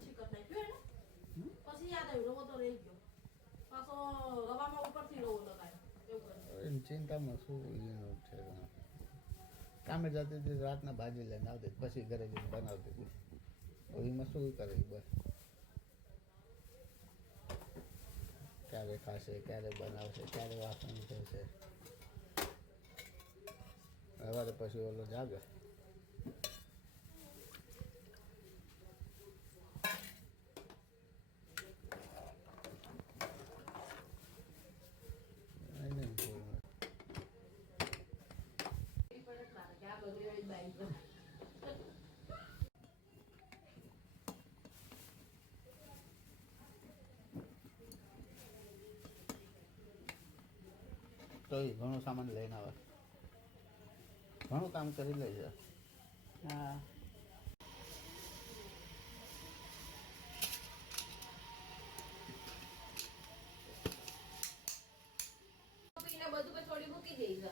પછી કરી નાખ્યું એને પછી યાદ આવ્યું રવો તો રહી ગયો પાછો રવામાં ઉપરથી રવો લગાવ્યો એવું કર્યું ચિંતામાં શું છે કામે જતી હતી રાતના ભાજી લઈને આવતી પછી ઘરે જઈને બનાવતી હતી એમાં શું કરે બસ ક્યારે ખાશે ક્યારે બનાવશે ક્યારે વાસણ થશે સવારે પછી ઓલો જાગે તો ઘણું સામાન લઈને આવે ઘણું કામ કરી લે છે હા બધું થોડી મૂકી દઈશ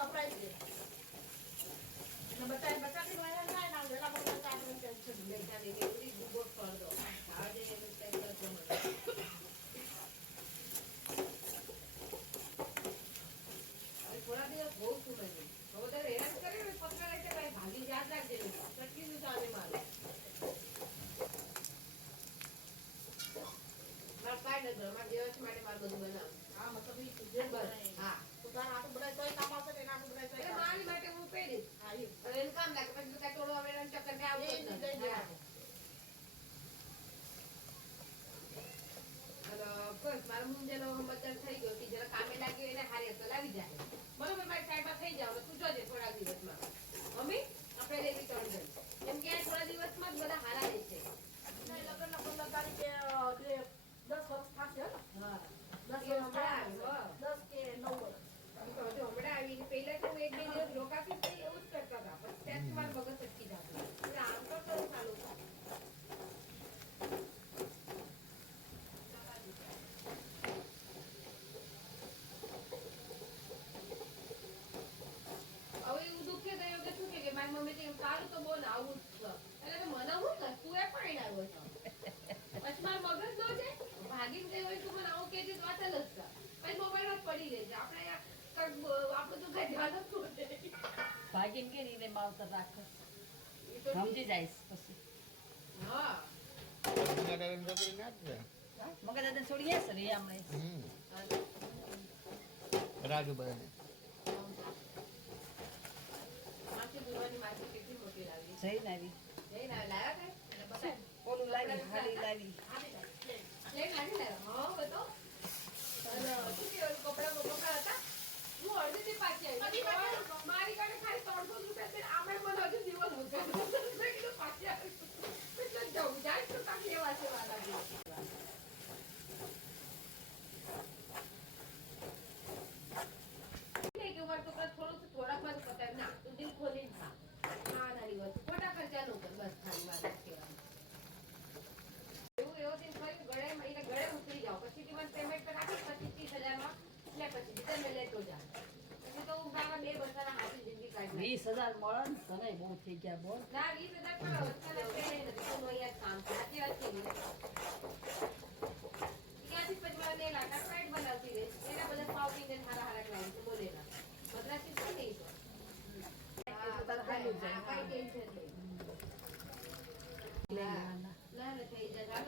સરપ્રાઈઝ દે બચ્ચા થી વાયર થાય ના વેલા પર કાઢીને ટેન્શન લે જાને કે પૂરી ગુગોટ કર દો આજે એનું ટેન્શન જમો અરે થોડા દિવસ બહુ સુમે છે હવે તો હેરાન કરે ને પત્ર લઈ જાય ભાગી યાદ રાખજે ચટકી નું ચાલે મારે કાંઈ નથી મારા દિવસ માટે મારે બધું બનાવ હા મતલબ હા તો તારા આટલું બધા તોય કામ આવશે ને આટલું બધા તોય મારી માટે હું પહેરીશ હા એને કામ લાગે પછી કાંઈ થોડું હવે ચક્કર ને આવતો બસ મારો મુંજેલો મતલબ થઈ ગયો કે જરા કામે લાગ્યો એને હારી તો લાવી જાય બરોબર મારી સાઈડમાં થઈ જાવ તું જોજે થોડા દિવસમાં મમ્મી આપણે લેવી 3 જણ કેમ કે આ થોડા દિવસમાં જ બધા હારા રહેશે લગ્ન 15 તારીખે 10 વર્ષ થશે હા 10 કે 9 વર્ષ તો હજુ હમણાં આવી પહેલા તો 1-2 દિવસ રોકાતી તો એવું જ કરતા હતા પણ ત્યાં મારું મગજ અટકી જતું આમ તો ચાલુ હવે એવું દુઃખે થયું કે શું કે મારી મમ્મી કે સારું તો બોલ આવું એટલે મને હું કર તું એ પણ આવ્યો છો પછી મારું મગજ નો છે ભાગીને ગઈ હોય તું મને આવું કે છે વાત અલગ છે પછી મોબાઈલ જ પડી રહે છે આપણે આપણું તો કઈ ધ્યાન જ ભાગીને કે રીતે માવતર રાખો સમજી જઈશ પછી હા મગર દાદા છોડી ગયા સર હમણાં રાજુ બધાને જઈને આવી ઓલું લાવી હાલી લાવી મારી કારણે ખાલી 300 રૂપિયા આમે મને હજુ દિવસ પાછી જવું જાય તો તાકી એવા સેવા લાગી થોડાક વાર પતાવ ના તું દિલ ખોલીને ખા ના નાની વસ્તુ ખોટા ખર્ચા નો કર બસ ખાલી વાત કહેવાનું એવો દિન ખરી ગળે ઉતરી જાવ પછી ડિમાન્ડ પેમેન્ટ પર રાખી 25-30 હજારમાં લે પછી બીજા મેં લેતો જા પછી તો હું ગાવા 2 વર્ષના હાથી જિંદગી કાઢી 20,000 મળે ને તને બહુ થઈ ગયા બોલ ના 20,000 પણ વચ્ચે નથી તો યાર કામ સાચી વાત છે ત્યાંથી પછી મને લાટા ફ્રાઈડ બનાવતી રહે એના બધા સાઉથ ઇન્ડિયન હારા ક્લાયન્ટ છે બોલેલા મદ્રાસી છે નહીં તો કઈ ટેન્શન નહીં ના થઈ જાય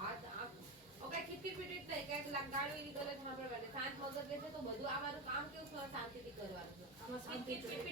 હાથ ઓકે ખીચડી પીટી થઈ કે લગાડવી ની ગલત સાંભળવાની શાંત મગજ લેશે તો બધું અમારું કામ કેવું શાંતિથી કરવાનું છે આમાં શાંતિ પીટી